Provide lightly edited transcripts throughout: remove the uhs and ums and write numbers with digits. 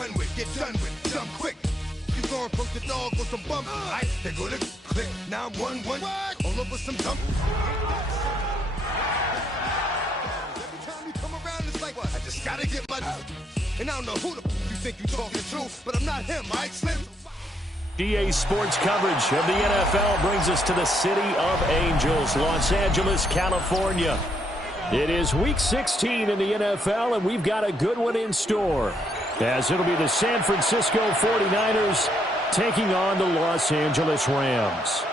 run with, get done with, dumb quick. You gon' approach the dog with some bump. They go to click, 911, all over some dump. Every time you come around, it's like, I just gotta get my... And I don't know who the you think you talking to, but I'm not him, right, Slim? GA Sports coverage of the NFL brings us to the City of Angels, Los Angeles, California. It is Week 16 in the NFL, and we've got a good one in store, as it'll be the San Francisco 49ers taking on the Los Angeles Rams.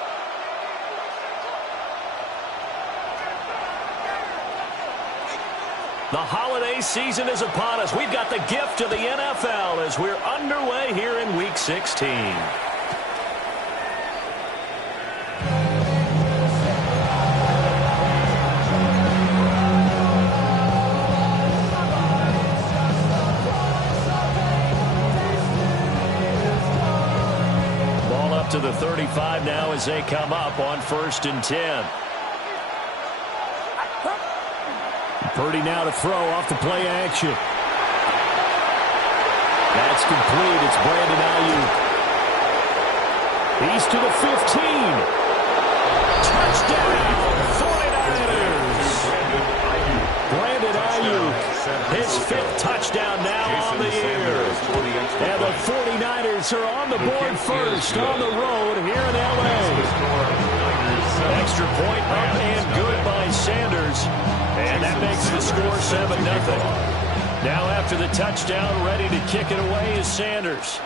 The holiday season is upon us. We've got the gift of the NFL as we're underway here in Week 16. Ball up to the 35 now as they come up on 1st and 10. Purdy now to throw off the play action. That's complete. It's Brandon Ayuk. He's to the 15. Touchdown, 49ers. Brandon Ayuk, his 5th touchdown now on the year. And the 49ers are on the board first on the road here in L.A. Extra point up and good by Sanders. And that makes the score 7-0. Now after the touchdown, ready to kick it away is Sanders.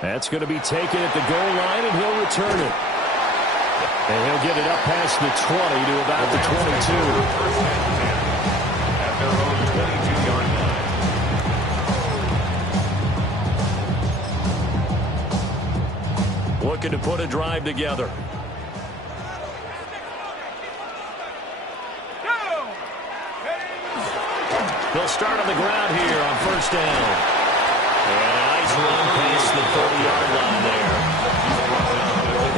That's going to be taken at the goal line, and he'll return it. And he'll get it up past the 20 to about the 22. At their own 22-yard line. Looking to put a drive together. They'll start on the ground here on 1st down. And a nice run past the 30-yard line there.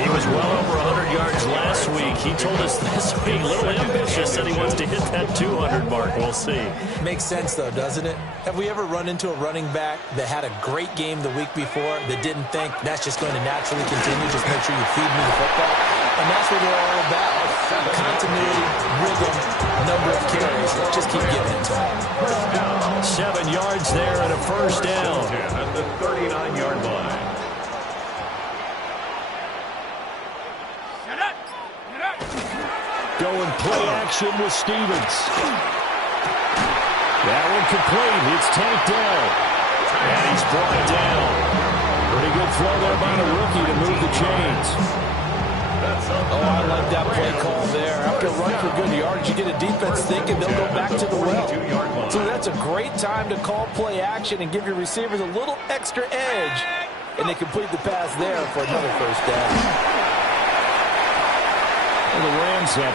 He was well over 100 yards last week. He told us this week, a little ambitious, that he wants to hit that 200 mark. We'll see. Makes sense, though, doesn't it? Have we ever run into a running back that had a great game the week before that didn't think that's just going to naturally continue? Just make sure you feed me the football. And that's what they're all about. Continuity, rhythm, number of carries. Just keep giving it to them. 7 yards there and a 1st down. At the 39-yard line. Going play action with Stevens. That one complete. It's tanked down. And he's brought down. Pretty good throw there by the rookie to move the chains. Oh, I like that play call there. After a run for good yards, you get a defense thinking they'll go back to the well. So that's a great time to call play action and give your receivers a little extra edge. And they complete the pass there for another 1st down. Well, the Rams have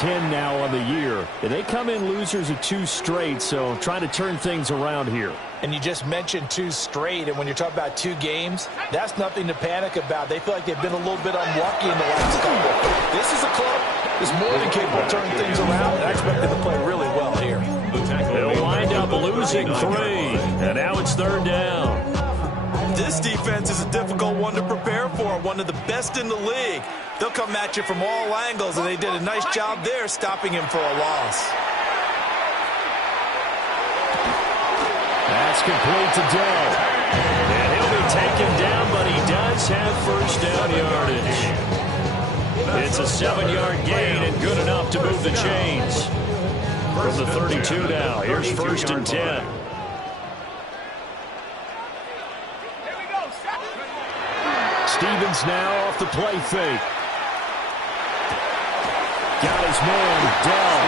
4-10 now on the year. They come in losers of 2 straight, so trying to turn things around here. And you just mentioned 2 straight, and when you're talking about 2 games, that's nothing to panic about. They feel like they've been a little bit unlucky in the last couple. This is a club that's more than capable of turning things around, and I expect them to play really well here. They'll wind up losing 3, and now it's 3rd down. This defense is a difficult one to prepare for, one of the best in the league. They'll come at you from all angles, and they did a nice job there stopping him for a loss. That's complete to Dell. And he'll be taken down, but he does have 1st down yardage. It's a 7-yard gain and good enough to move the chains. From the 32 now, here's 1st and 10. Stevens now off the play fake. Got his man, Dell.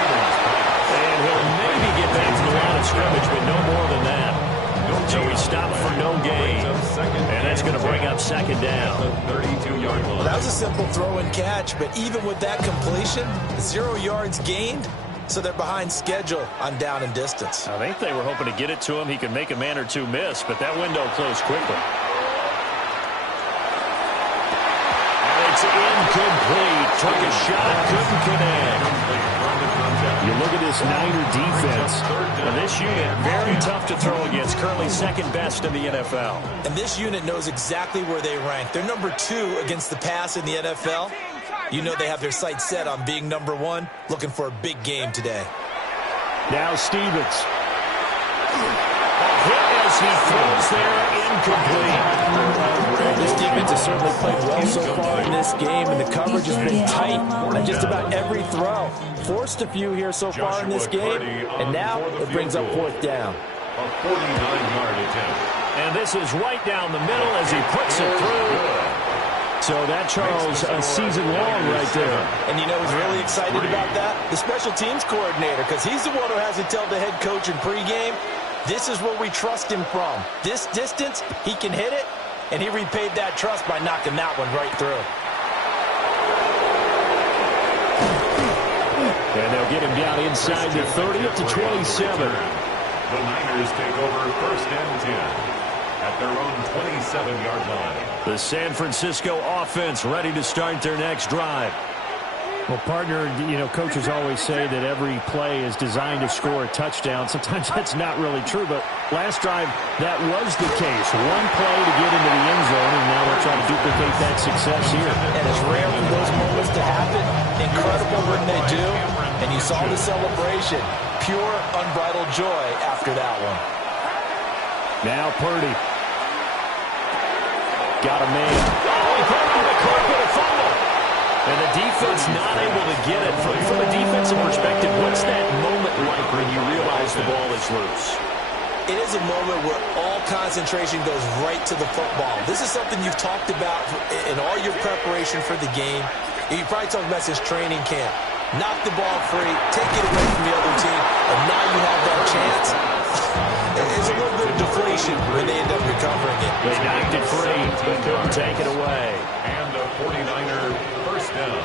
And he'll maybe get back to the line of scrimmage, but no more than that. So he stopped for no gain. And that's going to bring up 2nd down. Well, that was a simple throw and catch, but even with that completion, 0 yards gained. So they're behind schedule on down and distance. I think they were hoping to get it to him. He could make a man or 2 miss, but that window closed quickly. And it's incomplete. Took a shot, couldn't connect. You look at this Niner defense. And this unit, very tough to throw against. Currently second best in the NFL. And this unit knows exactly where they rank. They're number 2 against the pass in the NFL. You know they have their sights set on being number 1, looking for a big game today. Now Stevens. A hit as he throws there, incomplete. This defense has certainly played well so far in this game, and the coverage has been tight on just about every throw. Forced a few here so far in this game, and now it brings up 4th down. A 49-yard attempt. And this is right down the middle as he puts it through. So that, Charles, a season long right there. And you know who's really excited about that? The special teams coordinator, because he's the one who has to tell the head coach in pregame, this is where we trust him from. This distance, he can hit it, and he repaid that trust by knocking that one right through. And they'll get him down inside the 30 to 27. The Niners take over 1st and 10 at their own 27-yard line. The San Francisco offense ready to start their next drive. Well, partner, you know, coaches always say that every play is designed to score a touchdown. Sometimes that's not really true, but last drive, that was the case. One play to get into the end zone, and now they're trying to duplicate that success here. And it's rare for those moments to happen. Incredible when they do. And you saw the celebration. Pure, unbridled joy after that one. Now Purdy. Got a man. Oh, he put him on the carpet, a fumble. And the defense not able to get it. From a defensive perspective, what's that moment like when you realize the ball is loose? It is a moment where all concentration goes right to the football. This is something you've talked about in all your preparation for the game. You probably talked about since training camp. Knock the ball free, take it away from the other team, and now you have that chance. It's a little bit of deflation when they end up recovering it. They knocked it free, but couldn't take it away. And a 49er first down.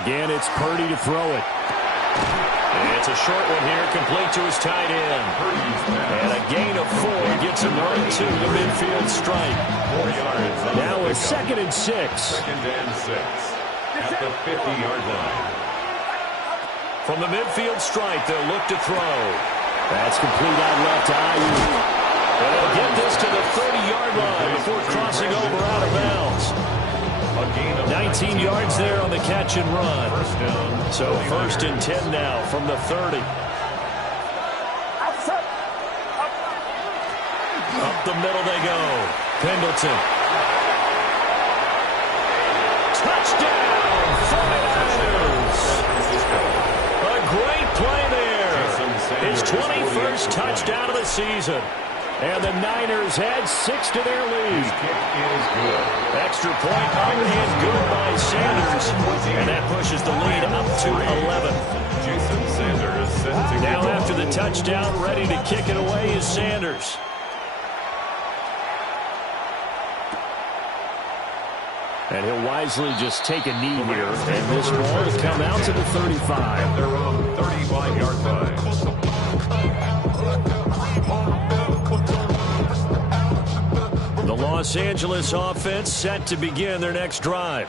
Again, it's Purdy to throw it. It's a short one here, complete to his tight end. And a gain of 4 gets him right to the midfield stripe. 4 yards. Now a 2nd and 6. 2nd and 6 at the 50-yard line. From the midfield stripe, they'll look to throw. That's complete out left to Ayuk. And they'll get this to the 30-yard line before crossing over out of bounds. 19 yards there on the catch and run. So 1st and 10 now from the 30. Up the middle they go. Pendleton. Touchdown, 49ers. A great play there. His 21st touchdown of the season. And the Niners add 6 to their lead. Extra point up and good by Sanders. And that pushes the lead up to 11. Jason Sanders set to Now after the touchdown, ready to kick it away is Sanders. And he'll wisely just take a knee here. And this ball has come out to the 35. their own 35-yard line. The Los Angeles offense set to begin their next drive.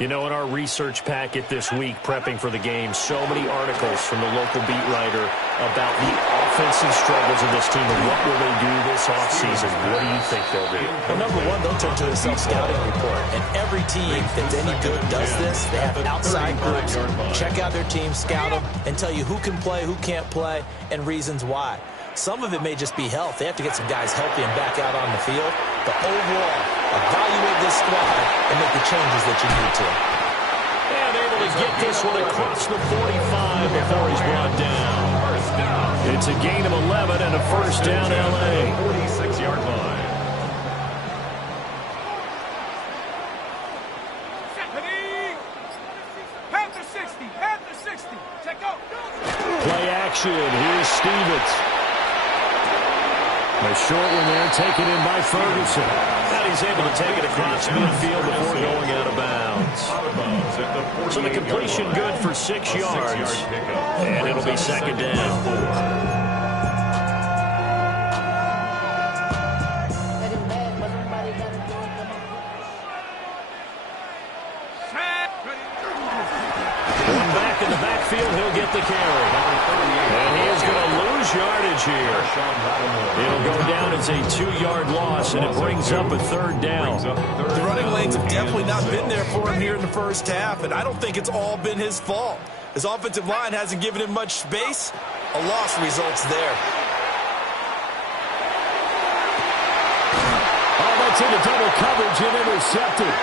You know, in our research packet this week, prepping for the game, so many articles from the local beat writer about the offensive struggles of this team and what will they do this offseason. What do you think they'll do? Well, number one, they'll turn to a self-scouting report. And every team that's any good does this. They have outside groups, check out their team, scout them, and tell you who can play, who can't play, and reasons why. Some of it may just be health. They have to get some guys healthy and back out on the field. But overall, evaluate this squad and make the changes that you need to. And able to get this one across the 45 before he's brought down. It's a gain of 11 and a first down, L.A. 46-yard line. Play action. Here's Stevens. A short one there, taken in by Ferguson. And he's able to take it across midfield before going out of bounds. So the completion good for 6 yards. And it'll be second down. lose yardage here. It'll go down as a 2-yard loss, and it brings up a 3rd down. The running lanes have definitely not been there for him here in the first half, and I don't think it's all been his fault. His offensive line hasn't given him much space. A loss results there. Oh, that's into double coverage and intercepted.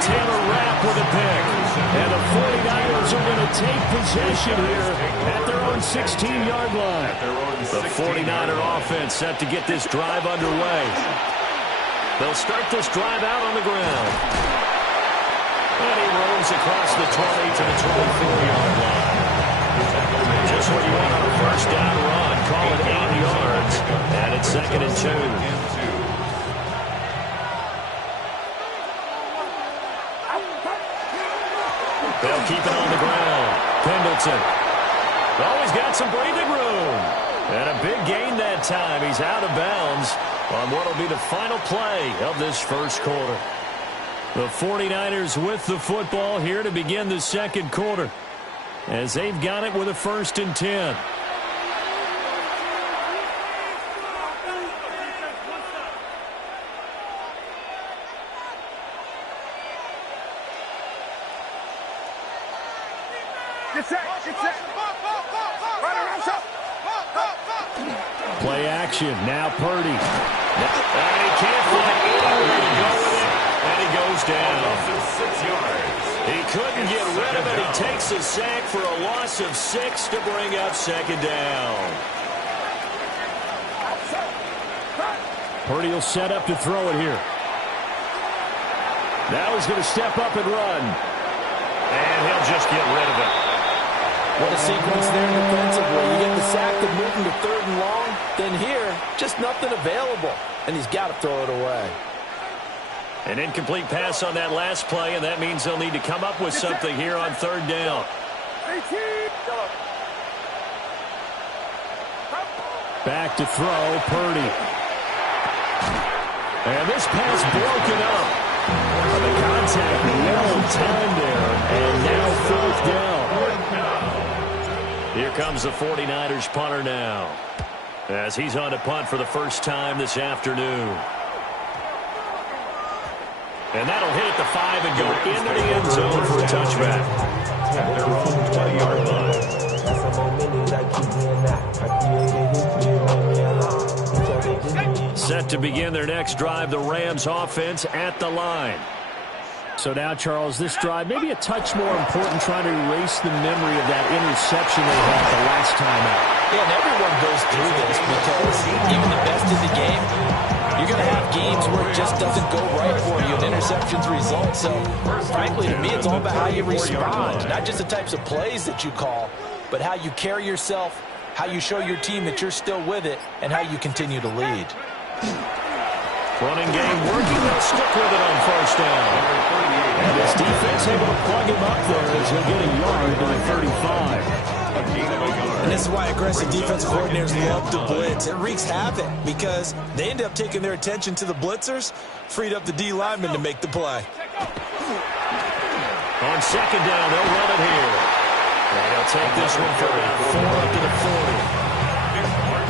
Taylor Rapp with a pick. And the 49ers are going to take possession here at their own 16-yard line. The 49er offense set to get this drive underway. They'll start this drive out on the ground. And he roams across the 20 to the 24-yard line. Just what you want on a first down run. Call it 8 yards. And it's 2nd and 2. They'll keep it on the ground. Pendleton. Always got some breathing room. And a big gain that time. He's out of bounds on what will be the final play of this first quarter. The 49ers with the football here to begin the second quarter, as they've got it with a 1st and 10. Play action. Now Purdy. And he can't find anywhere to go with it. And he goes down. 6 yards. He couldn't get rid of it. He takes a sack for a loss of 6 to bring up 2nd down. Purdy will set up to throw it here. Now he's going to step up and run. And he'll just get rid of it. What a sequence there defensively. You get the sack to move him to 3rd and long. Then here, just nothing available. And he's got to throw it away. An incomplete pass on that last play, and that means they'll need to come up with something here on 3rd down. Back to throw, Purdy. And this pass broken up. The contact well timed there, and now 4th down. Here comes the 49ers punter now, as he's on to punt for the first time this afternoon. And that'll hit at the 5 and go into the end zone for a touchback. At their own 20-yard line. Set to begin their next drive, the Rams offense at the line. So now, Charles, this drive maybe a touch more important, trying to erase the memory of that interception they had the last time out. Yeah, and everyone goes through this because even the best in the game, you're going to have games where it just doesn't go right for you and interceptions result. So, frankly, to me, it's all about how you respond, not just the types of plays that you call, but how you carry yourself, how you show your team that you're still with it, and how you continue to lead. Running game working. They'll stick with it on 1st down. And this defense able to plug him up there as he'll get a yard to the 35. And this is why aggressive defensive coordinators love to blitz. It wreaks havoc because they end up taking their attention to the blitzers, freed up the D lineman to make the play. On 2nd down, they'll run it here. And they'll take this one for about 4 up to the 40.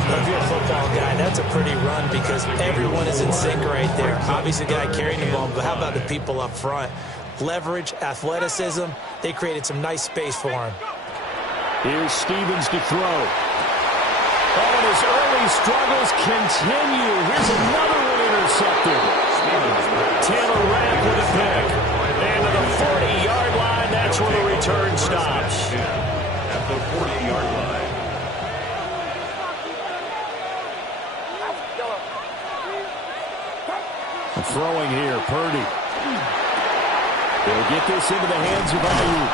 If you're a football guy, that's a pretty run because everyone is in sync right there. Obviously, the guy carrying the ball, but how about the people up front? Leverage, athleticism, they created some nice space for him. Here's Stevens to throw. Oh, and his early struggles continue. Here's another one intercepted. Taylor Rapp with a pick. And to the 40-yard line, that's where the return stops. At the 40-yard line. Throwing here, Purdy. They'll get this into the hands of Ayuk.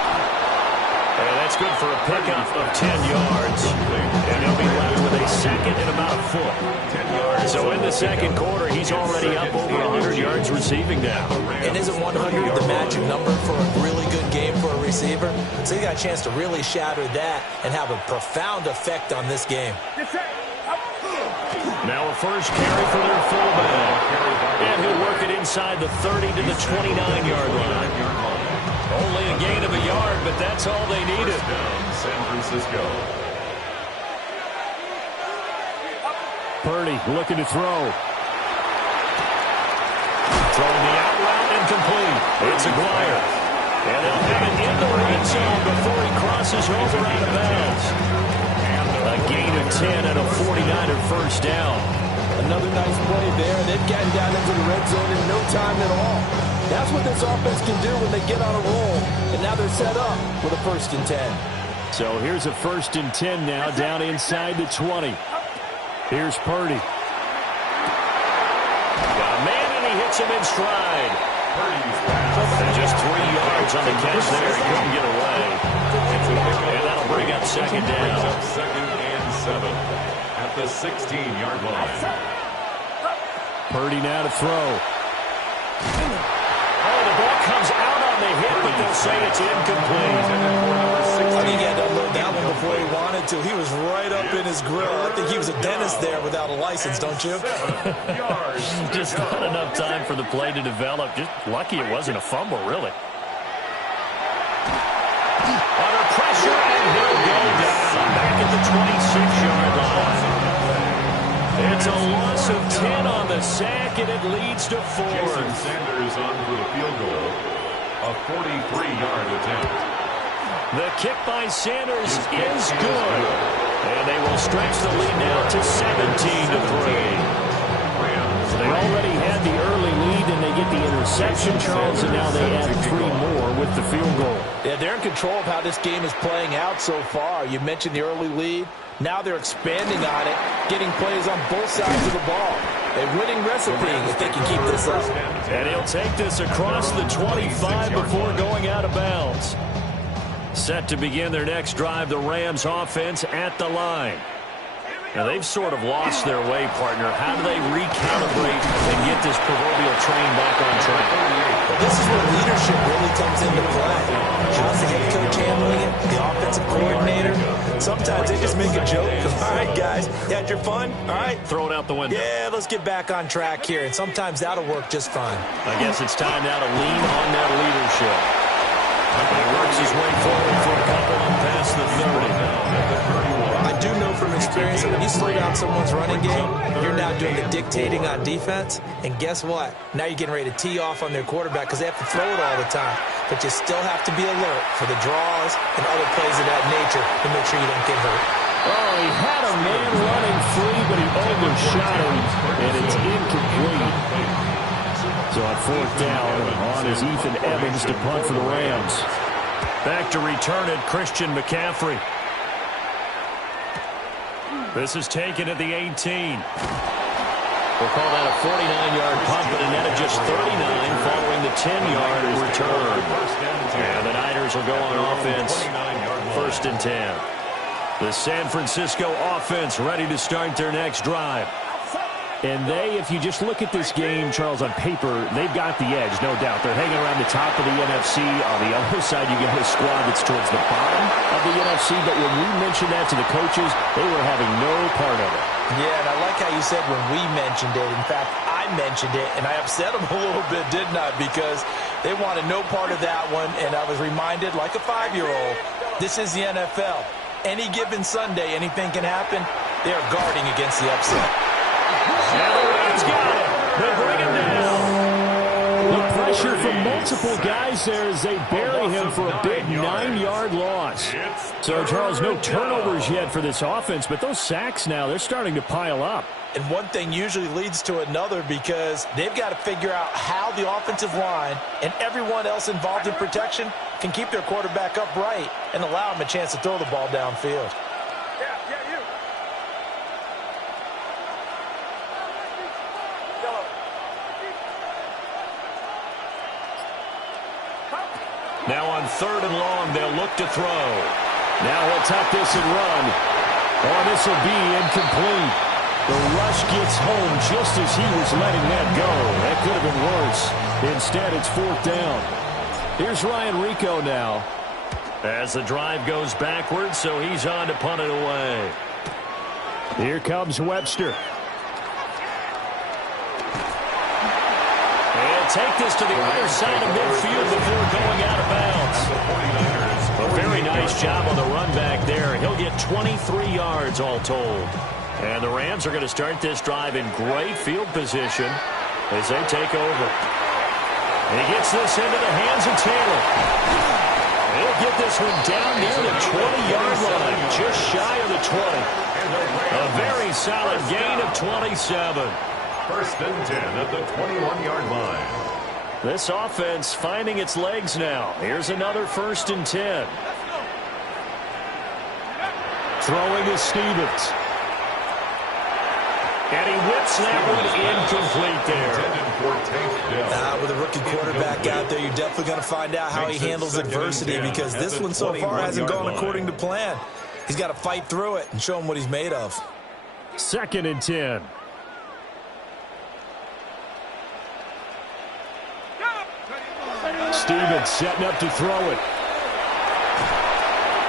And that's good for a pickup of 10 yards. And they'll be left with a 2nd and about a foot. 10 yards. So in the second quarter, he's already up over 100 yards receiving now. And isn't 100 the magic number for a really good game for a receiver? So he got a chance to really shatter that and have a profound effect on this game. Now a first carry for their fullback. And he'll work it inside the 30 to the 29-yard line. Only a gain of a yard, but that's all they needed. First down, San Francisco. Purdy looking to throw. Throwing the out route incomplete. It's Aguirre. And they'll have it in the red zone before he crosses over out of bounds. A gain of 10 and a 49er first down. Another nice play there. They've gotten down into the red zone in no time at all. That's what this offense can do when they get on a roll. And now they're set up with a 1st and 10. So here's a 1st and 10 now down inside the 20. Here's Purdy. Got a man and he hits him in stride. And just 3 yards on the catch there. He couldn't get away. And that'll bring up 2nd down. 2nd and 7 at the 16-yard line. Purdy now to throw. Oh, the ball comes out on the hit, but they'll say it's incomplete. I think he had to unload that one before he wanted to. He was right up in his grill. I think he was a dentist there without a license, don't you? Just not enough time for the play to develop. Just lucky it wasn't a fumble, really. Under pressure, and he'll go down back at the 26-yard line. It's a loss of 10 on the sack, and it leads to 4. Jason Sanders on for the field goal. A 43-yard attempt. The kick by Sanders is good. And they will stretch the lead now to 17-3. They already had the early lead, and they get the interception, Charles, and now they add 3 more with the field goal. Yeah, they're in control of how this game is playing out so far. You mentioned the early lead. Now they're expanding on it, getting plays on both sides of the ball. A winning recipe if they can keep this up. And he'll take this across the 25 before going out of bounds. Set to begin their next drive, the Rams offense at the line. Now, they've sort of lost their way, partner. How do they recalibrate and get this proverbial train back on track? Well, this is where leadership really comes into play. How's the head coach handling it? The offensive coordinator? Sometimes they just make a joke. All right, guys, you had your fun? All right. Throw it out the window. Yeah, let's get back on track here. And sometimes that'll work just fine. I guess it's time now to lean on that leadership. He works his way forward for a couple and past the 30. I do know from experience that when you slow down someone's running game, you're now doing the dictating on defense. And guess what? Now you're getting ready to tee off on their quarterback because they have to throw it all the time. But you still have to be alert for the draws and other plays of that nature to make sure you don't get hurt. Oh, he had a man running free, but he overshot him, and it's incomplete. So on 4th down, on is Ethan Evans to punt for the Rams. Back to return it, Christian McCaffrey. This is taken at the 18. We'll call that a 49-yard punt, but a net of just 39 following the 10-yard return. And the Niners will go on offense, 1st and 10. The San Francisco offense ready to start their next drive. And they, if you just look at this game, Charles, on paper, they've got the edge, no doubt. They're hanging around the top of the NFC. On the other side, you get a squad that's towards the bottom of the NFC. But when we mentioned that to the coaches, they were having no part of it. Yeah, and I like how you said when we mentioned it. In fact, I mentioned it, and I upset them a little bit, didn't I? Because they wanted no part of that one, and I was reminded, like a 5-year-old, this is the NFL. Any given Sunday, anything can happen. They are guarding against the upset. And the Rams got it. They bring him down. The pressure from multiple guys there as they bury him for a big 9-yard loss. So, Charles, no turnovers yet for this offense, but those sacks now, they're starting to pile up. And one thing usually leads to another because they've got to figure out how the offensive line and everyone else involved in protection can keep their quarterback upright and allow him a chance to throw the ball downfield. Now on 3rd and long, they'll look to throw. Now he'll tuck this and run. Oh, this will be incomplete. The rush gets home just as he was letting that go. That could have been worse. Instead, it's 4th down. Here's Ryan Rico now. As the drive goes backwards, so he's on to punt it away. Here comes Webster. Take this to the other side of midfield before going out of bounds. A very nice job on the run back there. He'll get 23 yards all told. And the Rams are going to start this drive in great field position as they take over. He gets this into the hands of Taylor. He'll get this one down near the 20-yard line, just shy of the 20. A very solid gain of 27. First and 10 at the 21-yard line. This offense finding its legs now. Here's another first and 10. Throwing is Stevens. And he whips that one incomplete there. With a rookie quarterback out there, you're definitely going to find out how he handles adversity, because this one so far hasn't gone according to plan. He's got to fight through it and show him what he's made of. Second and 10. Stevens setting up to throw it.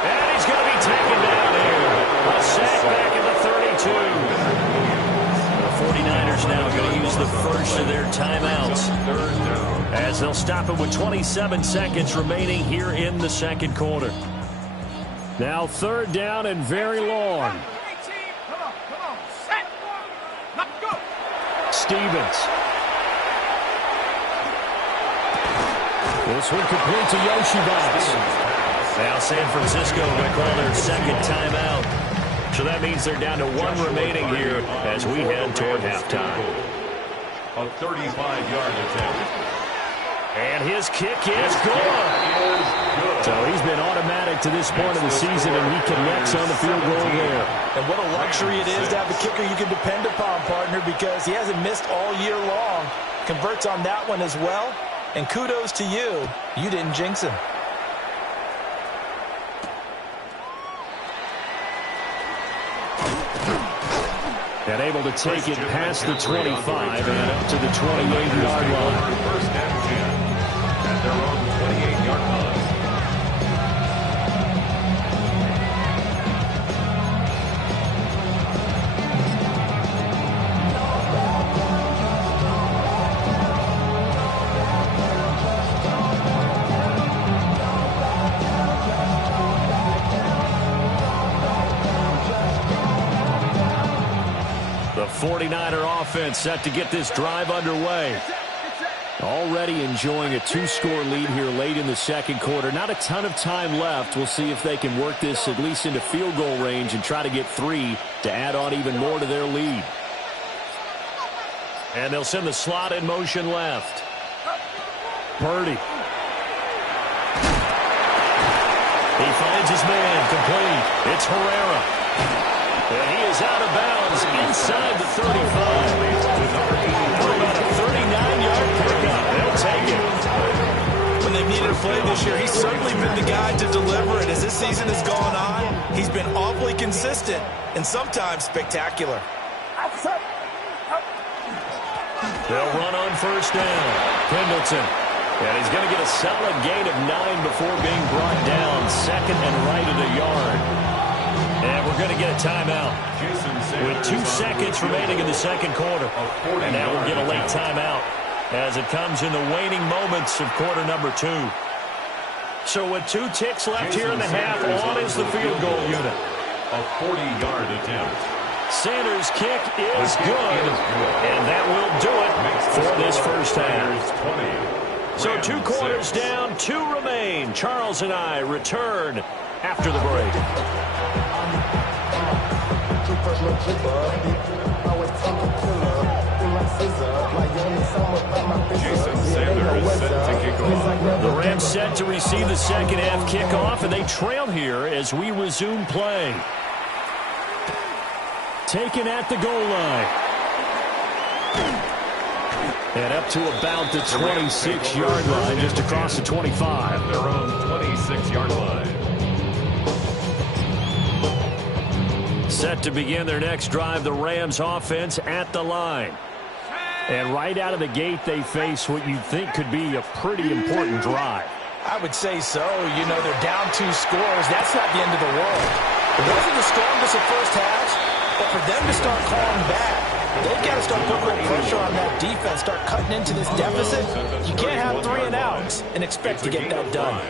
And he's going to be taken down here. A sack back at the 32. The 49ers now going to use the first of their timeouts as they'll stop it with 27 seconds remaining here in the second quarter. Now third down and very long. Stevens. This one complete to Yoshibas. Now San Francisco going to call their second timeout. So that means they're down to one remaining here as we head toward halftime. A 35-yard attempt. And his kick is good. So he's been automatic to this point of the season, and he connects on the field goal there. And what a luxury it is to have a kicker you can depend upon, partner, because he hasn't missed all year long. Converts on that one as well. And kudos to you. You didn't jinx him. And able to take it past the 25 and up to the 28-yard line. First and 10 at their own 28-yard line. The 49er offense set to get this drive underway. Already enjoying a two-score lead here late in the second quarter. Not a ton of time left. We'll see if they can work this at least into field goal range and try to get 3 to add on even more to their lead. And they'll send the slot in motion left. Purdy. He finds his man complete. It's Herrera. And he is out of bounds inside the 35. About a 39-yard pickup. They'll take it. When they've needed a play this year, he's certainly been the guy to deliver it. As this season has gone on, he's been awfully consistent and sometimes spectacular. They'll run on first down. Pendleton. And he's going to get a solid gain of 9 before being brought down. Second and right at a yard. And we're going to get a timeout with 2 seconds remaining in the second quarter. And now we'll get a late timeout as it comes in the waning moments of quarter number 2. So with 2 ticks left here in the half, on is the field goal unit. A 40-yard attempt. Sanders' kick is good, and that will do it for this first half. So 2 quarters down, 2 remain. Charles and I return after the break. The Rams set to receive the second half kickoff, and they trail here as we resume play. Taken at the goal line. And up to about the 26-yard line, just across the 25. Their own 26-yard line. Set to begin their next drive, the Rams offense at the line. And right out of the gate, they face what you'd think could be a pretty important drive. I would say so. You know, they're down 2 scores. That's not the end of the world. It wasn't the strongest of first halves, but for them to start clawing back, they've got to start putting a little pressure on that defense, start cutting into this deficit. You can't have 3 and outs and expect to get that done.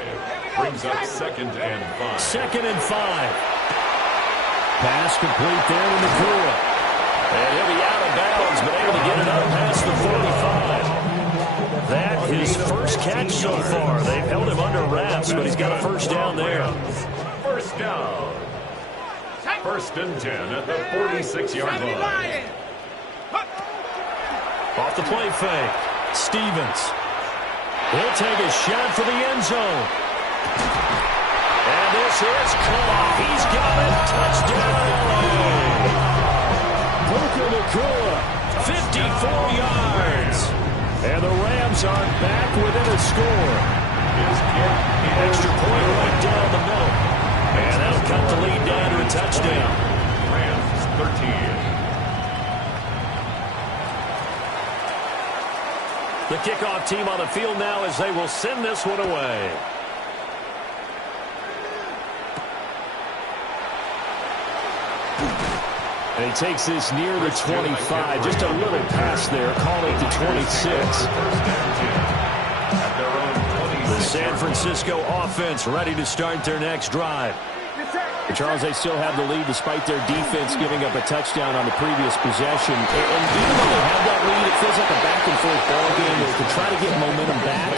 Brings up second and 5. Second and 5. Pass complete there to Nakua. And he'll be out of bounds, but able to get it up past the 45. That his first catch so far. They've held him under wraps, but he's got a first down there. First down. First and 10 at the 46-yard line. Off the play fake. Stevens. He'll take a shot for the end zone. And this is caught. He's got it. Touchdown, LA. Puka Nacua, 54 yards. And the Rams are back within a score. Extra point right down the middle. And that'll cut the lead down to a touchdown. Rams 13. The kickoff team on the field now as they will send this one away. And he takes this near the 25. Just a little pass there. Call it the 26. The San Francisco offense ready to start their next drive. Charles, they still have the lead despite their defense giving up a touchdown on the previous possession. And even though they have that lead, it feels like a back-and-forth ball game. To try to get momentum back,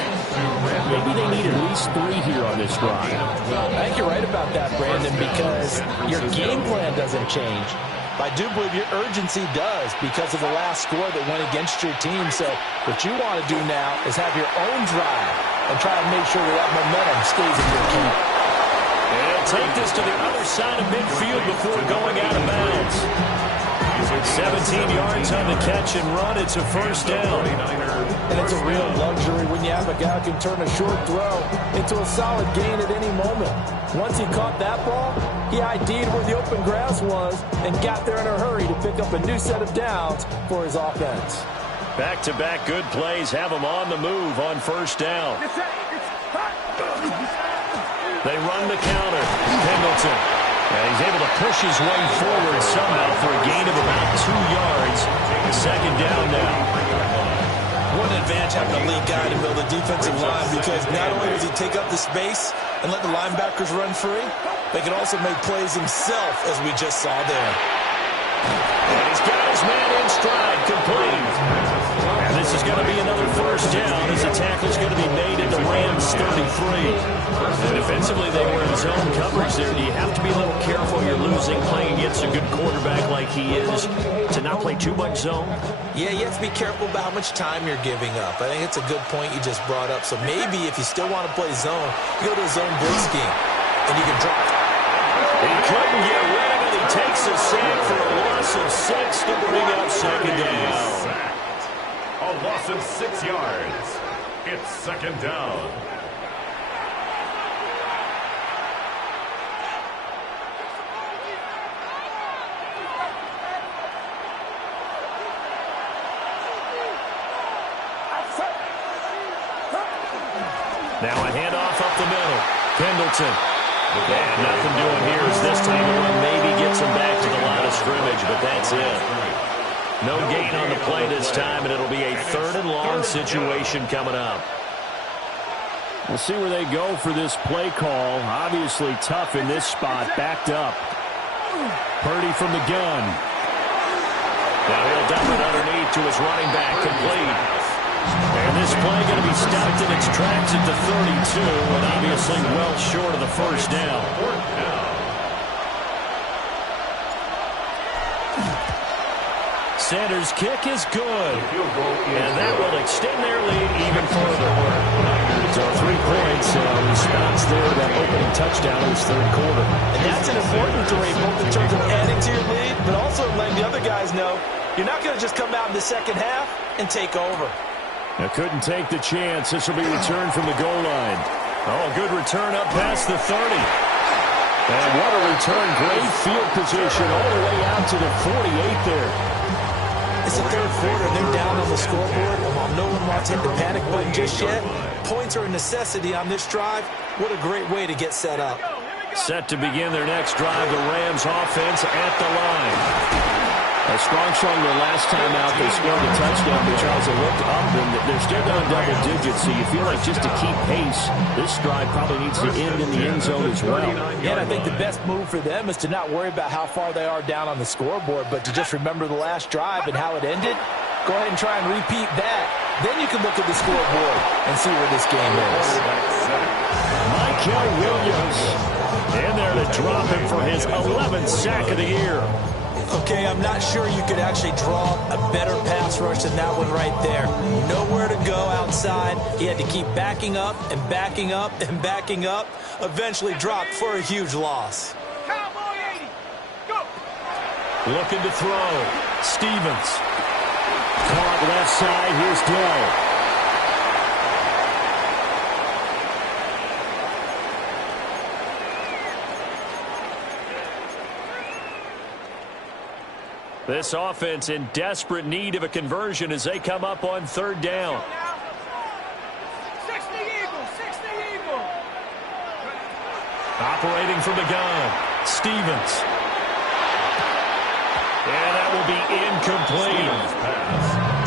maybe they need at least 3 here on this drive. I think you're right about that, Brandon, because your game plan doesn't change. I do believe your urgency does because of the last score that went against your team. So what you want to do now is have your own drive and try to make sure that momentum stays in your camp. And take this to the other side of midfield before going out of bounds. 17 yards on the catch and run. It's a first down. And it's a real luxury when you have a guy who can turn a short throw into a solid gain at any moment. Once he caught that ball, he ID'd where the open grass was and got there in a hurry to pick up a new set of downs for his offense. Back-to-back good plays have him on the move on first down. They run the counter. Pendleton. And he's able to push his way forward somehow for a gain of about 2 yards. Second down now. What an advantage having a lead guy to build a defensive line, because not only does he take up the space and let the linebackers run free, but he can also make plays himself, as we just saw there. And he's got his man in stride, complete. And this is going to be another first down as the tackle's going to be made at the Rams 33. And defensively, they were in zone coverage there. Do you have to be a little careful? You're losing, playing against a good quarterback like he is, to not play too much zone? Yeah, you have to be careful about how much time you're giving up. I think it's a good point you just brought up. So maybe if you still want to play zone, you go to a zone blitz scheme, and you can drop it. He couldn't get rid of it. He takes a sack for a loss of 6 to bring up second down. A loss of 6 yards. It's second down. Now a handoff up the middle. Pendleton. And nothing doing here as this time around maybe gets him back to the line of scrimmage, but that's it. No gain on the play this time, and it'll be a 3rd and long situation coming up. We'll see where they go for this play call. Obviously tough in this spot, backed up. Purdy from the gun. Now he'll dump it underneath to his running back, complete. And this play going to be stopped in its tracks at the 32, and obviously well short of the first down. Sanders' kick is good, and that will extend their lead even further. So 3 points response there to that opening touchdown in this 3rd quarter. And that's an important 3, both in terms of adding to your lead, but also letting the other guys know you're not going to just come out in the second half and take over. Now couldn't take the chance. This will be returned from the goal line. Oh, good return up past the 30. And what a return. Great field position all the way out to the 48 there. It's the 3rd quarter. They're down on the scoreboard. And while no one wants to hit the panic button just yet, points are a necessity on this drive. What a great way to get set up. Set to begin their next drive, the Rams offense at the line. A strong showing their last time out. They scored a touchdown, but Charles, they looked up, and they're still down double digits, so you feel like just to keep pace, this drive probably needs to end in the end zone as well. Yeah, and I think the best move for them is to not worry about how far they are down on the scoreboard, but to just remember the last drive and how it ended. Go ahead and try and repeat that. Then you can look at the scoreboard and see where this game is. Michael Williams in there to drop him for his 11th sack of the year. Okay, I'm not sure you could actually draw a better pass rush than that one right there. Nowhere to go outside. He had to keep backing up and backing up and backing up. Eventually dropped for a huge loss. Cowboy 80, go! Looking to throw. Stevens. Caught left side. Here's Dell. This offense in desperate need of a conversion as they come up on third down. 60 Eagles, 60 Eagles. Operating from the gun, Stevens. And that will be incomplete.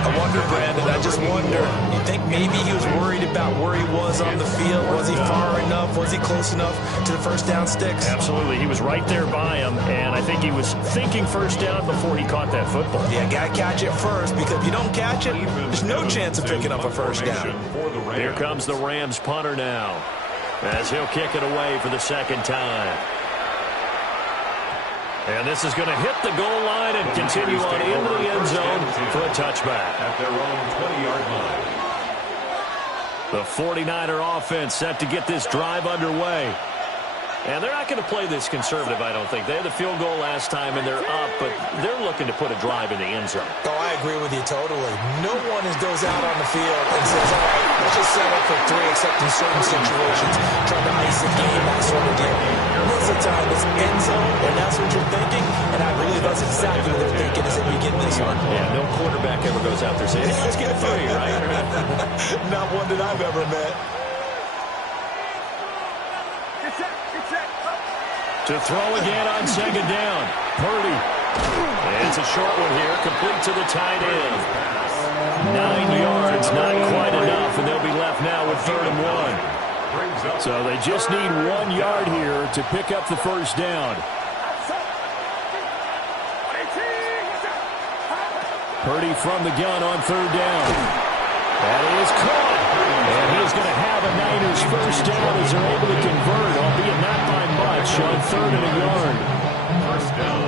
I wonder, Brandon, I just wonder, you think maybe he was worried about where he was on the field? Was he far enough? Was he close enough to the first down sticks? Absolutely. He was right there by him, and I think he was thinking first down before he caught that football. Yeah, got to catch it first, because if you don't catch it, there's no chance of picking up a first down. Here comes the Rams punter now, as he'll kick it away for the second time. And this is going to hit the goal line and continue on into the end zone for a touchback. At their own 20-yard line. The 49er offense set to get this drive underway. And they're not going to play this conservative, I don't think. They had the field goal last time, and they're up, but they're looking to put a drive in the end zone. Oh, I agree with you totally. No one goes out on the field and says, all right, let's just settle for 3, except in certain situations, trying to ice the game, that sort of deal. Most of the time, it's end zone, and that's what you're thinking, and I believe that's exactly what they're thinking as they begin this one. Yeah, no quarterback ever goes out there saying, hey, let's get 3, right? Not one that I've ever met. To throw again on second down. Purdy. And it's a short one here, complete to the tight end. 9 yards, not quite enough, and they'll be left now with 3rd and 1. So they just need 1 yard here to pick up the first down. Purdy from the gun on 3rd down. That is caught. And he is going to have a Niners first down as they're able to convert, albeit not by much, on 3rd and a yard.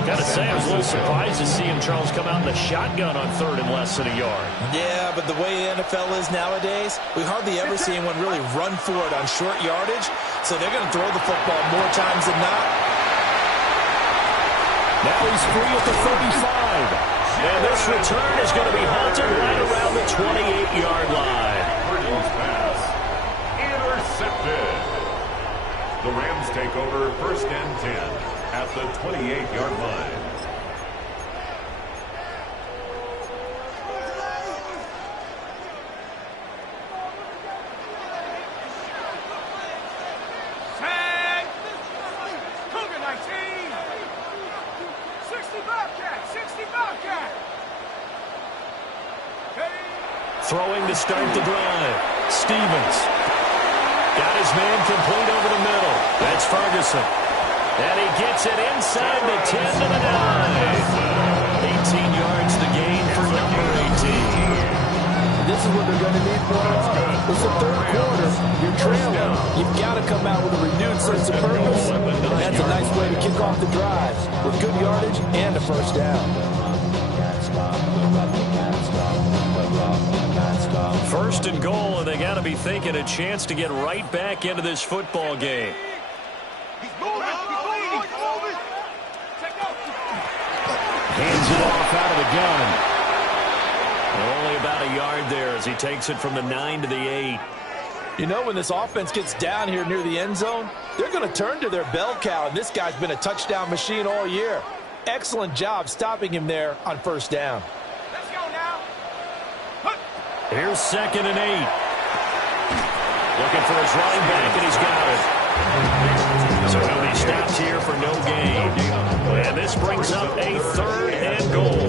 Got to say, I was a little surprised to see him, Charles, come out in the shotgun on 3rd and less than a yard. Yeah, but the way the NFL is nowadays, we hardly ever see anyone really run for it on short yardage, so they're going to throw the football more times than not. Now he's free at the 35. And this return is going to be halted right around the 28-yard line. Pass intercepted. The Rams take over 1st and 10 at the 28-yard line. Tag! Cougar 19! 60 Bobcat! 60 Bobcat! Throwing to start the drive. Stevens. Got his man complete over the middle. That's Ferguson. And he gets it inside the 10 to the 9. 18 yards the gain for number 18. This is what they're going to need more of. It's the 3rd quarter. You're trailing. You've got to come out with a renewed sense of purpose. And that's a nice way to kick off the drive with good yardage and a first down. 1st and goal, and they got to be thinking a chance to get right back into this football game. He's moving! He's moving! He's moving! Check out! Hands it off out of the gun. Only about a yard there as he takes it from the 9 to the 8. You know, when this offense gets down here near the end zone, they're going to turn to their bell cow, and this guy's been a touchdown machine all year. Excellent job stopping him there on 1st down. Let's go now! Here's 2nd and 8. Looking for his running back, and he's got it. So he'll be stopped here for no gain. And this brings up a 3rd and goal.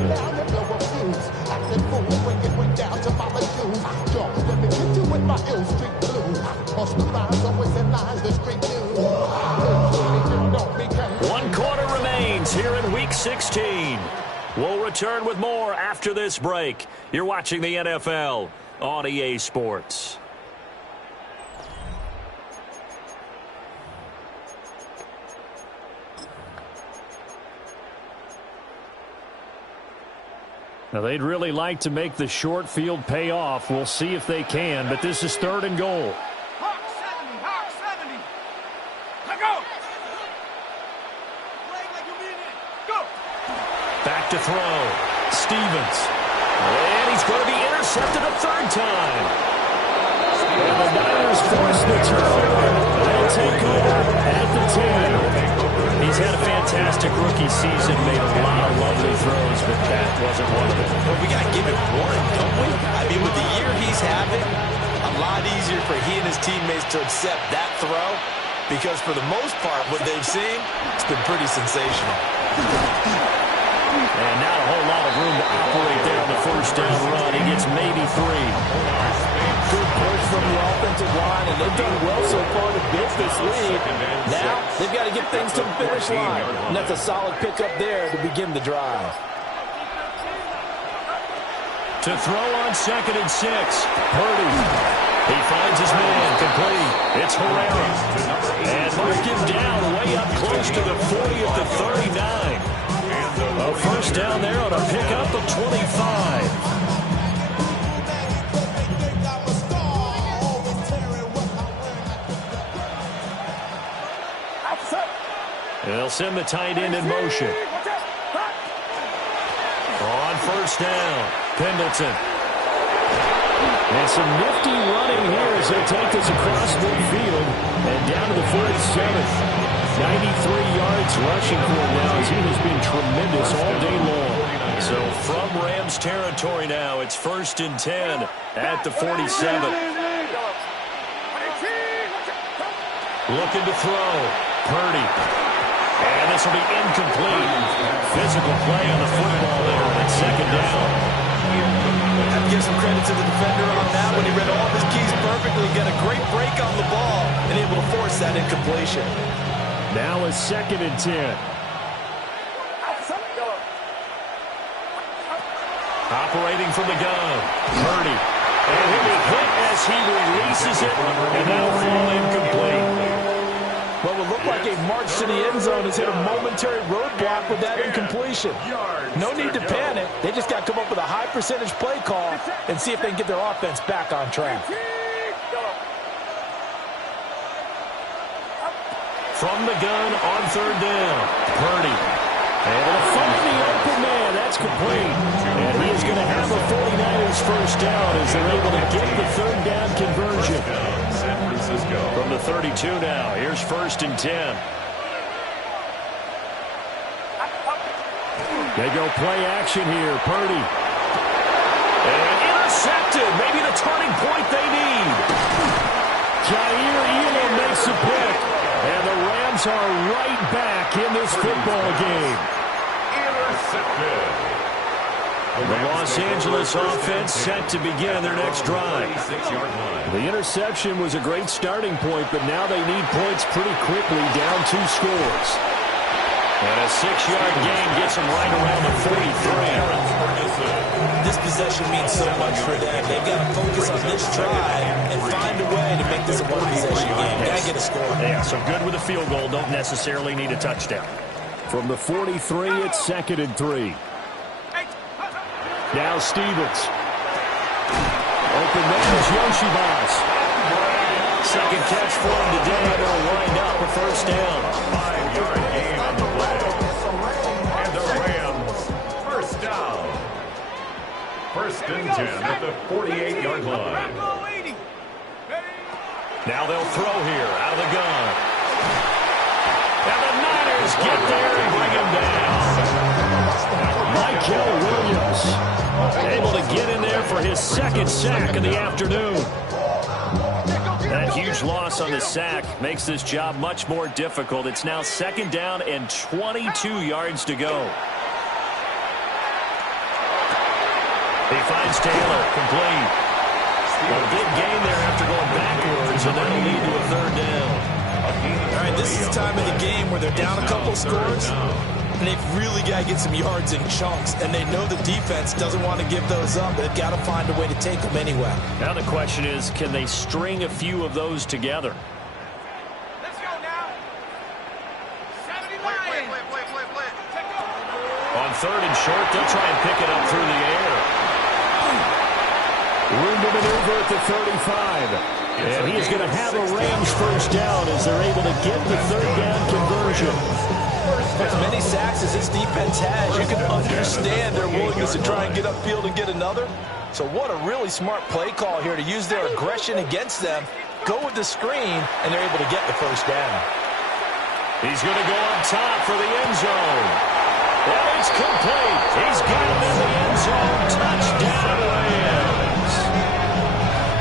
One quarter remains here in Week 16. We'll return with more after this break. You're watching the NFL on EA Sports. Now, they'd really like to make the short field pay off. We'll see if they can, but this is 3rd and goal. Hawk 70, Hawk 70. Let go. Play like you mean it. Go. Back to throw. Stevens. And he's going to be intercepted a 3rd time. And the Niners force the turnover. They'll take over at the 10. He's had a fantastic rookie season, made a lot of lovely throws, but that wasn't one of them. Well, we got to give it one, don't we? I mean, with the year he's having, a lot easier for he and his teammates to accept that throw because for the most part, what they've seen, it's been pretty sensational. And not a whole lot of room to operate there on the 1st down run. He gets maybe 3. Good push from the offensive line, and they've done well so far to build this lead. Now, they've got to get things to the finish line, and that's a solid pickup there to begin the drive. To throw on 2nd and 6. Purdy. He finds his man complete. It's Herrera. And mark him down way up close to the 40 at the 39. A 1st down there on a pickup of 25. They'll send the tight end in motion. On 1st down, Pendleton. And some nifty running here as he'll take this across midfield and down to the 47. 93 yards rushing for him now as he has been tremendous all day long. So from Rams territory now, it's 1st and 10 at the 47. Looking to throw. Purdy. And this will be incomplete. Physical play on the football there on 2nd down. I have to give some credit to the defender on that when he read all of his keys perfectly, got a great break on the ball, and able to force that incompletion. Now a 2nd and 10. Operating from the gun. Purdy. And he'll be hit as he releases it, and that'll fall incomplete. What will look like a march to the end zone has hit a momentary roadblock with that incompletion. No need to panic. They just got to come up with a high percentage play call and see if they can get their offense back on track. From the gun on 3rd down. Purdy. Able to find the open man. That's complete. And he is going to have a 49ers 1st down as they're able to get the 3rd down conversion. From the 32 now. Here's 1st and 10. They go play action here. Purdy. And intercepted. Maybe the turning point they need. Jair Elam makes a pick. And the Rams are right back in this football game. Intercepted. The Los Angeles offense set to begin their next drive. The interception was a great starting point, but now they need points pretty quickly, down 2 scores. And a 6-yard gain gets them right around the 43. This possession means so much for them. They've got to focus on this drive and find a way to make this a one-possession game. Got to get a score. Yeah, so good with a field goal. Don't necessarily need a touchdown. From the 43, it's 2nd and 3. Now Stevens. Open man is Yoshibas. Second catch for him today, and they'll wind up a 1st down. 5-yard gain on the play. And the Rams, 1st down. 1st and 10 at the 48-yard line. Now they'll throw here out of the gun. And the Niners get there and bring him down. Michael Williams able to get in there for his 2nd sack of the afternoon. That huge loss on the sack makes this job much more difficult. It's now 2nd down and 22 yards to go. He finds Taylor, complete. A big gain there after going backwards, and that'll lead to a 3rd down. All right, this is the time of the game where they're down a couple scores, and they've really got to get some yards in chunks, and they know the defense doesn't want to give those up. They've got to find a way to take them anyway. Now the question is, can they string a few of those together? Let's go now. 70 Lions. On 3rd and short, they'll try and pick it up through the air. Room to maneuver at the 35. And he is going to have a Rams 1st down as they're able to get the 3rd down conversion. As many sacks as this defense has, you can understand their willingness to try and get upfield and get another. So what a really smart play call here to use their aggression against them, go with the screen, and they're able to get the 1st down. He's going to go up top for the end zone. And it's complete. He's got him in the end zone. Touchdown, Rams.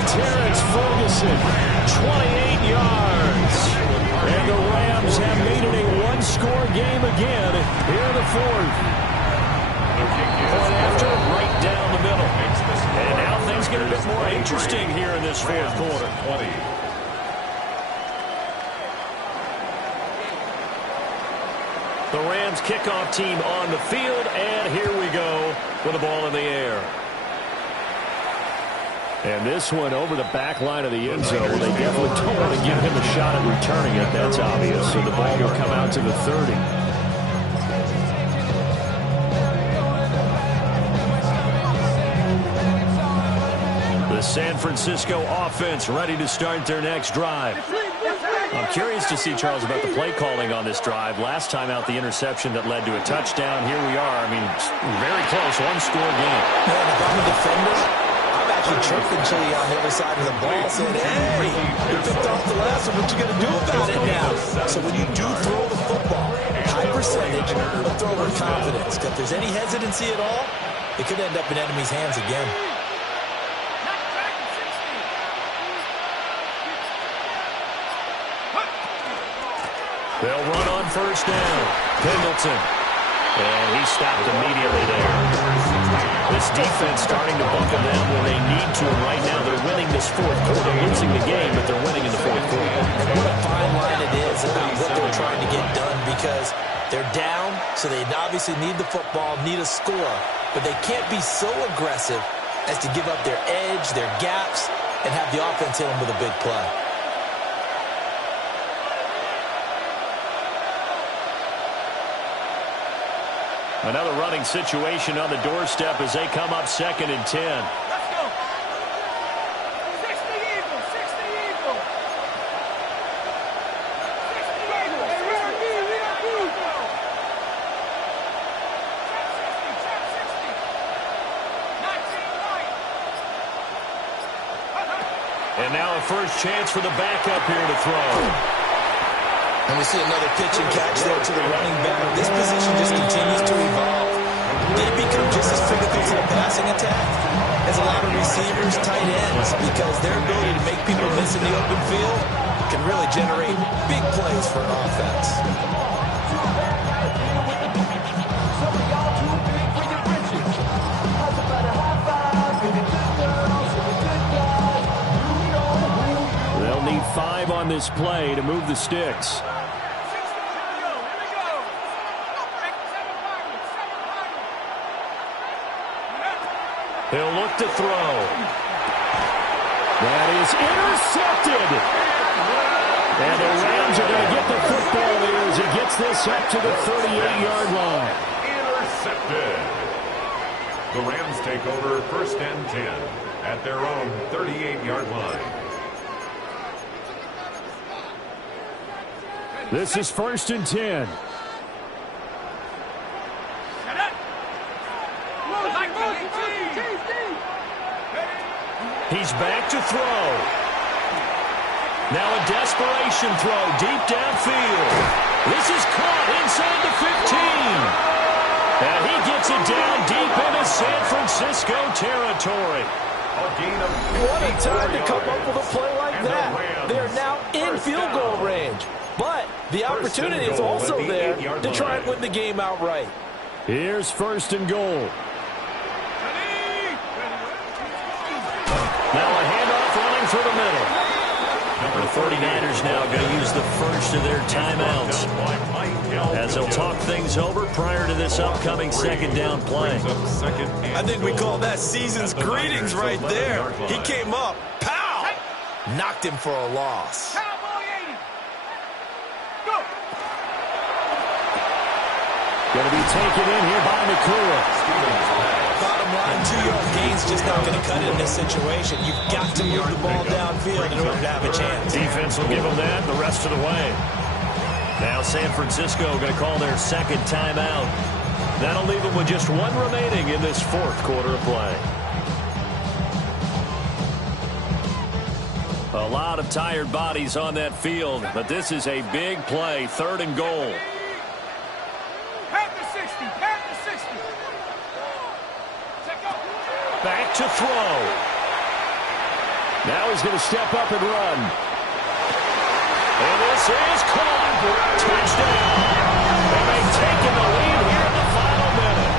Terrence Ferguson, 28 yards. And the Rams have made it a one-score game again here in the 4th. Point after, right down the middle. And now things get a bit more interesting here in this 4th quarter. The Rams kickoff team on the field, and here we go with the ball in the air. And this one over the back line of the end zone. Well, they definitely don't want to give him a shot at returning it. That's obvious. So the ball will come out to the 30. The San Francisco offense ready to start their next drive. I'm curious to see, Charles, about the play calling on this drive. Last time out, the interception that led to a touchdown. Here we are. I mean, very close, one-score game. Man, if I'm a defender, I'm actually chirping Chili on the other side of the ball saying, hey, you picked off the last one. What you going to do about it now? So when you do throw the football, high percentage, but throw with confidence. If there's any hesitancy at all, it could end up in enemy's hands again. They'll run on 1st down. Pendleton. And he stopped immediately there. This defense starting to bunker them when they need to. And right now they're winning this 4th quarter. Losing the game, but they're winning in the 4th quarter. And what a fine line it is about what they're trying to get done, because they're down, so they obviously need the football, need a score. But they can't be so aggressive as to give up their edge, their gaps, and have the offense hit them with a big play. Another running situation on the doorstep as they come up 2nd and 10. Let's go. 60 Eagles. 60 Eagles. 60 Eagles. Hey, we are good. We are good. Trap 60. 19 White. And now a first chance for the backup here to throw. And we see another pitch and catch there to the running back. This position just continues to evolve. They become just as critical to the passing attack as a lot of receivers, tight ends, because their ability to make people miss in the open field can really generate big plays for an offense. They'll need 5 on this play to move the sticks. He'll look to throw. That is intercepted. And the Rams are going to get the football here as he gets this up to the 38-yard line. Intercepted. The Rams take over 1st and 10 at their own 38-yard line. This is 1st and 10. He's back to throw. Now a desperation throw deep downfield. This is caught inside the 15. And he gets it down deep into San Francisco territory. A gain of What a time to come up with a play like that. The opportunity is also there to try and win the game outright. Here's 1st and goal. Now a handoff running through the middle. The 49ers now going to use the first of their timeouts as they'll talk things over prior to this upcoming 2nd down play. I think we call that season's greetings right there. He came up, pow! Knocked him for a loss. Cowboy 80. Go. Going to be taken in here by Nakua. Bottom line, 2-yard gain's just not going to cut it in this situation. You've got to move the ball downfield in order to have a chance. Defense will give them that the rest of the way. Now San Francisco going to call their 2nd timeout. That'll leave them with just 1 remaining in this 4th quarter of play. A lot of tired bodies on that field, but this is a big play, 3rd and goal. Pat the 60. Pat the 60. Check out. Back to throw. Now he's going to step up and run. And this is caught. Touchdown. And they've taken the lead here in the final minute.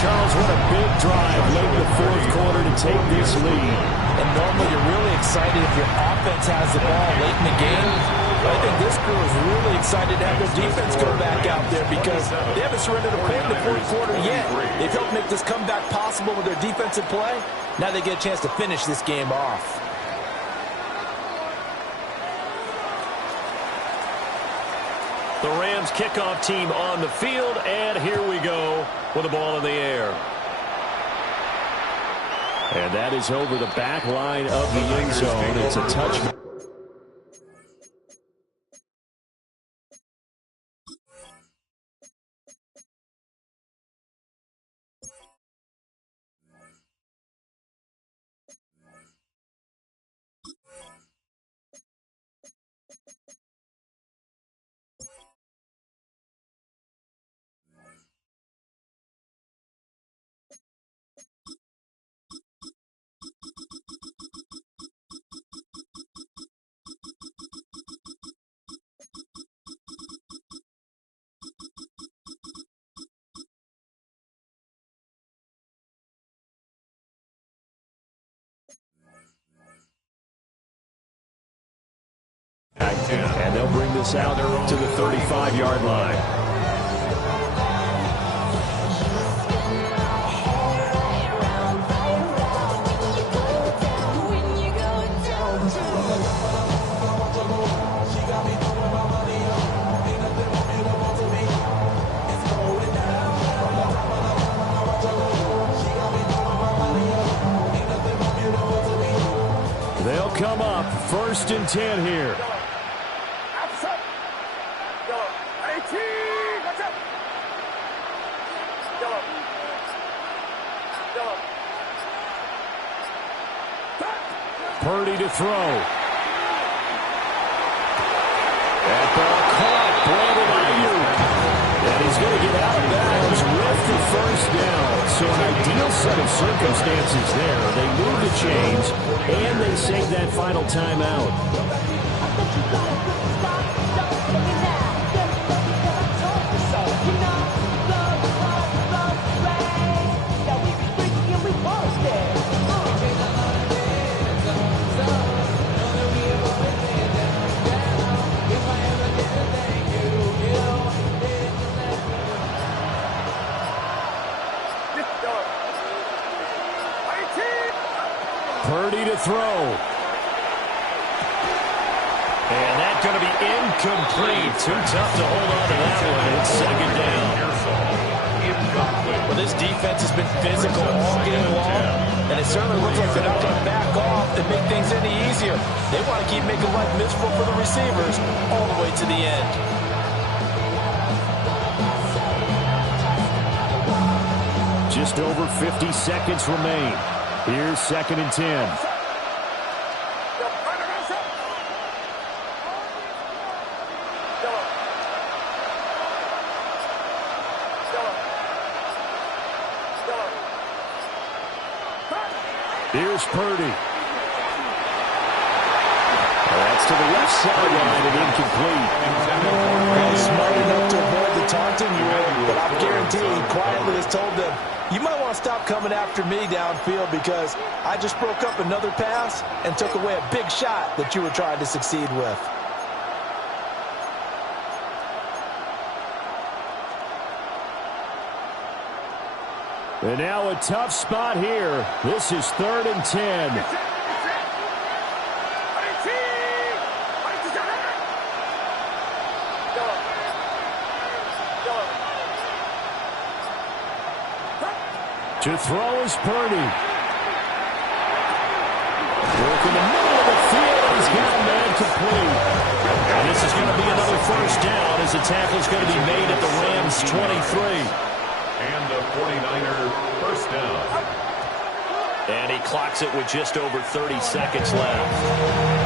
Charles, what a big drive late in the 4th quarter to take this lead. And normally you're really excited if your offense has the ball late in the game. But I think this crew is really excited to have their defense go back out there because they haven't surrendered a point in the 4th quarter yet. They've helped make this comeback possible with their defensive play. Now they get a chance to finish this game off. The Rams kickoff team on the field, and here we go with the ball in the air. And that is over the back line of the end zone. It's a touchdown. And they'll bring this out to the 35-yard line. They'll come up 1st and 10 here. Purdy to throw. That ball caught. Brandon Ayuk. And he's going to get out of bounds with the 1st down. So an ideal set of circumstances there. They move the chains, and they save that final timeout. Purdy to throw. And that's going to be incomplete. Too tough to hold on to that one. It's 2nd down. Well, this defense has been physical all game long, and it certainly looks like they're not going to back off and make things any easier. They want to keep making life miserable for the receivers all the way to the end. Just over 50 seconds remain. Here's 2nd and 10. Here's Purdy. That's to the left sideline and incomplete. Smart enough to avoid the taunting rule, but I'm guaranteed he quietly has told them, you might want to stop coming after me downfield because I just broke up another pass and took away a big shot that you were trying to succeed with. And now a tough spot here. This is 3rd and 10. To throw is Purdy. Work in the middle of the field. He's got a man complete. And this is going to be another first down as the tackle is going to be made at the Rams' 23. And the 49er first down. And he clocks it with just over 30 seconds left.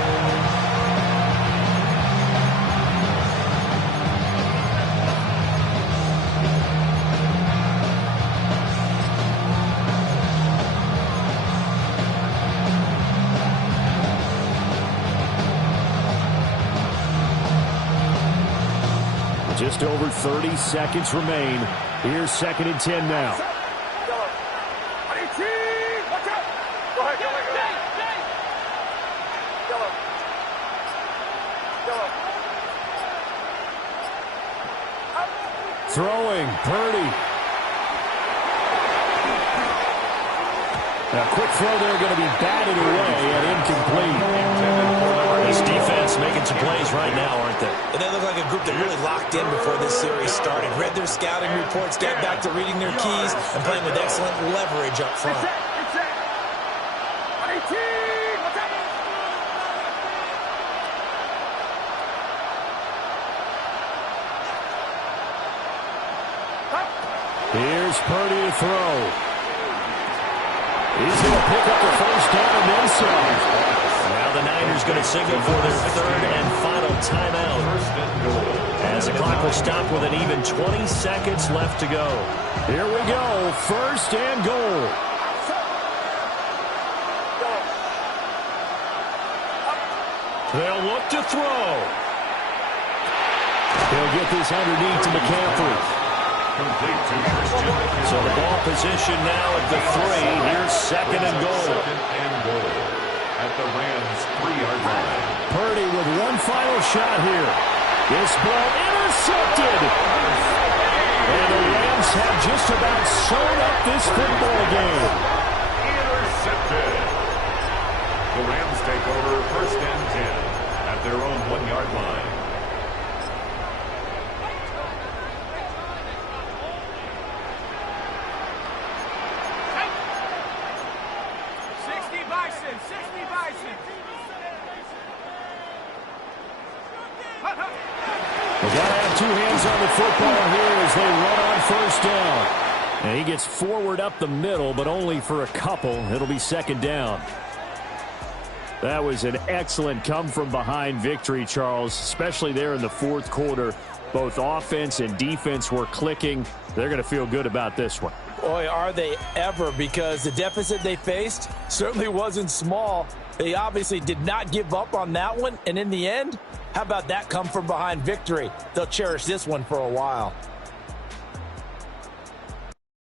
Just over 30 seconds remain. Here's 2nd and 10 now. Throwing, Purdy. A quick throw there, going to be batted away and incomplete. This defense making some plays right now, aren't they? And they look like a group that really locked in before this series started. Read their scouting reports, got back to reading their keys, and playing with excellent leverage up front. Here's Purdy to throw. He's going to pick up the first down and then some. Now the Niners going to signal for their 3rd and final timeout. As the clock will stop with an even 20 seconds left to go. Here we go, 1st and goal. They'll look to throw. He'll get this underneath to McCaffrey. So the ball position now at the 3. Here's 2nd and goal. At the Rams' 3-yard line. Purdy with one final shot here. This ball intercepted. And the Rams have just about sewn up this football game. Intercepted. The Rams take over 1st and 10 at their own 1-yard line. They got to have 2 hands on the football here as they run on 1st down. And he gets forward up the middle, but only for a couple. It'll be 2nd down. That was an excellent come-from-behind victory, Charles, especially there in the 4th quarter. Both offense and defense were clicking. They're going to feel good about this one. Boy, are they ever, because the deficit they faced certainly wasn't small. They obviously did not give up on that one, and in the end, how about that come-from-behind victory? They'll cherish this one for a while.